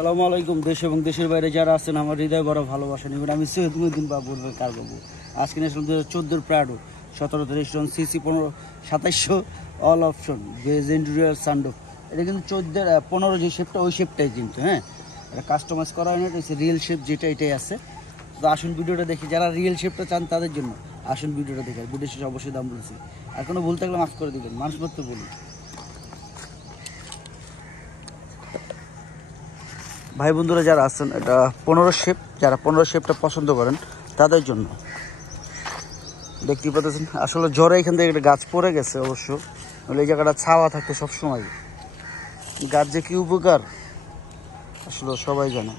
আসসালামু আলাইকুম। দেশ এবং দেশের বাইরে যারা আছেন আমার হৃদয় বড় ভালোবাসা নেবেন। আমি সৈয়দ মুহিউদ্দিন বাবুর কার বাবু। আজকে national 2014 Prado 17 registration CC 2700 all option base interior sunroof. এটা কিন্তু 15 যে শেপটা ওই শেপটাই কিন্তু এটা কাস্টমাইজ করা হয় না, এটা রিয়েল শেপ যেটা এটাই আছে। তো আসুন ভিডিওটা দেখি, যারা রিয়েল শেপটা চান তাদের জন্য আসুন ভিডিওটা দেখে। ভিডিও শেষে অবশ্যই দাম বলছি, আর কোনো ভুল থাকলে মাফ করে দেবেন, মানুষ মতো বলি। ভাই বন্ধুরা যারা আছেন, এটা 15 শেপ, যারা 15 শেপটা পছন্দ করেন তাদের জন্য। দেখতে পাচ্ছেন আসলে জ্বরে এখান থেকে একটা গাছ পড়ে গেছে, অবশ্য এই জায়গাটা ছাওয়া থাকে সবসময়। গাছ যে কি উপকার আসলে সবাই জানে।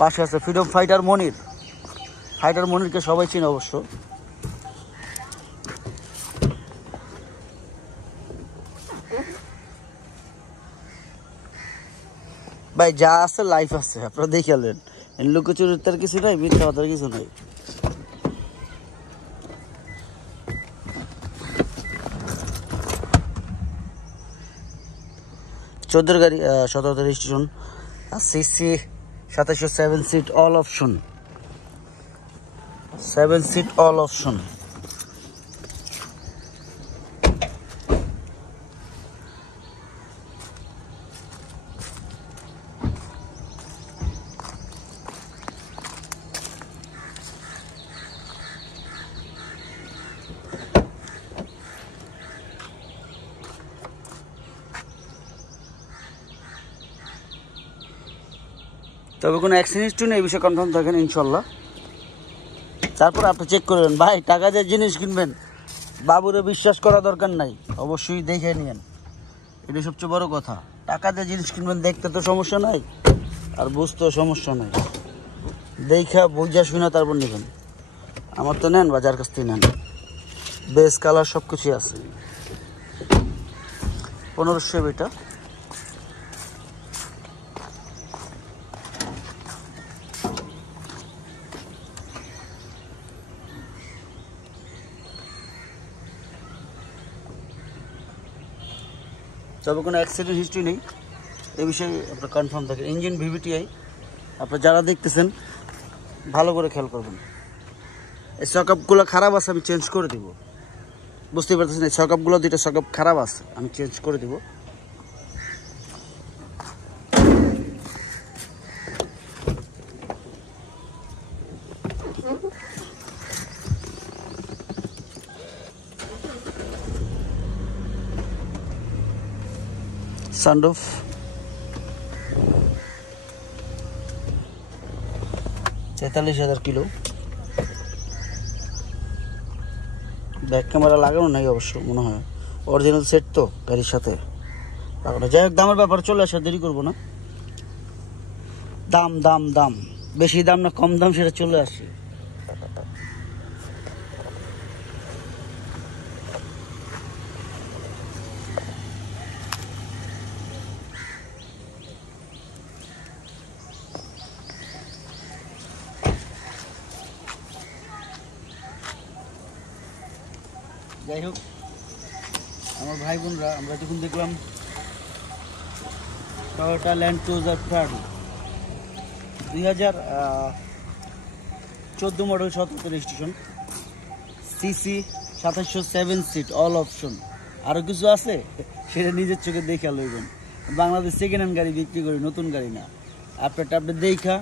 পাশে আছে ফ্রিডম ফাইটার মনির। ফাইটার মনিরকে সবাই চিনে অবশ্য। ভাই যা আছে লাইফ আছে, আপনারা দেখে এলেন। লুকোচুরির কিছু নাই, মিথ্যা কথার কিছু নাই। চোদ্দোর গাড়ি, 17 registration, CC 2700, 7 seat all option, 7 seat all option. তবে কোনো অ্যাক্সিডেন্ট নেই, এই বিষয়ে কনফার্ম থাকেন ইনশাল্লাহ। তারপর আপনি চেক করবেন। ভাই টাকা দিয়ে জিনিস কিনবেন, বাবুরে বিশ্বাস করা দরকার নাই, অবশ্যই দেখে নিন, এটা সবচেয়ে বড় কথা। টাকা দিয়ে জিনিস কিনবেন, দেখতে তো সমস্যা নাই আর বুঝতেও সমস্যা নাই, দেখা বুঝা শুনে তারপর নেবেন। আমার তো নেন বা যার কাছ থেকে নেন, বেস কালার সব কিছুই আছে। 1500 এটা। তবে কোনো অ্যাক্সিডেন্ট হিস্ট্রি নেই, এ বিষয়ে আপনার কনফার্ম থাকে। ইঞ্জিন ভিভিটিআই, আপনার যারা দেখতেছেন ভালো করে খেয়াল করবেন। এই সকআপগুলো খারাপ আছে, আমি চেঞ্জ করে দিব। বুঝতে পারতেছেন, এই সকআপগুলো দুইটা সকআপ খারাপ আছে, আমি চেঞ্জ করে দিব। সানডোফ 43,000 কিলো। ব্যাক ক্যামেরা লাগানো নাই অবশ্য, মনে হয় অরিজিনাল সেট তো গাড়ির সাথে লাগানো। যাই হোক, দামের ব্যাপারে চলে আসা, দেরি করবো না। দাম দাম দাম বেশি দাম না কম দাম সেটা চলে আসে। যাই হোক আমার ভাই বোনরা, আমরা যখন দেখলাম Toyota Land Cruiser Prado 2014 model, 17 registration, CC 2700, 7 seat all option. আরও কিছু আছে সেটা নিজের চোখে দেখা লইবেন। বাংলাদেশ সেকেন্ড হ্যান্ড গাড়ি বিক্রি করি, নতুন গাড়ি না। আপনারটা দেখা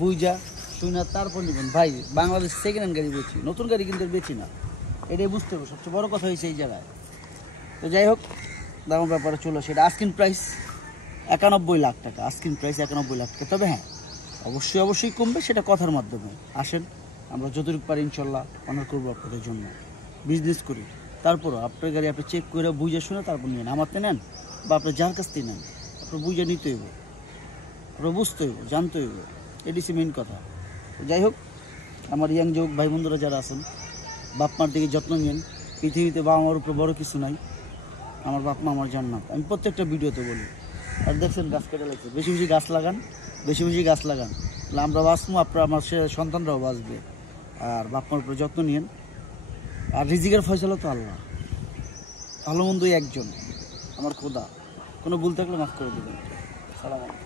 বুঝা শুনা তারপর নেবেন। ভাই বাংলাদেশ সেকেন্ড হ্যান্ড গাড়ি বেচি, নতুন গাড়ি কিন্তু বেচি না, এটাই বুঝতে হবে। সবচেয়ে বড় কথা হয়েছে এই জায়গায়। তো যাই হোক, দামের ব্যাপারে চলো, সেটা আস্কিং প্রাইস 91 লাখ টাকা, আস্কিং প্রাইস 91 লাখ টাকা। তবে হ্যাঁ, অবশ্যই কমবে, সেটা কথার মাধ্যমে। আসেন, আমরা যতটুকু পারি ইনশাল্লাহ অনার করবো আপনাদের জন্য। বিজনেস করি, তারপরও আপনার গাড়ি আপনি চেক করে বুঝে শুনে তারপর নেন। আমারতে নেন বা আপনার যার কাছ থেকে নেন, আপনার বুঝে নিতে হইব, আপনার বুঝতে হইব, জানতে হইব, এটি মেইন কথা। যাই হোক, আমার ইয়াং যুবক ভাই বন্ধুরা যারা আছেন, বাপ মার দিকে যত্ন নিন। পৃথিবীতে বাবা মার উপরে বড় কিছু নাই, আমার বাপ মা আমার জান্নাত, আমি প্রত্যেকটা ভিডিওতে বলি। আর দেখছেন গাছ কেটে লাগছে, বেশি বেশি গাছ লাগান, বেশি বেশি গাছ লাগান, তাহলে আমরা বাঁচবো, আপনার আমার সন্তানরাও বাঁচবে। আর বাপ মার উপরে যত্ন নিন। আর রিজিকের ফয়সালা তো আল্লাহ। ভালো মন্দই একজন, আমার খোদা। কোনো ভুল থাকলে মাফ করে দেবেন। সালাম আলাইকুম।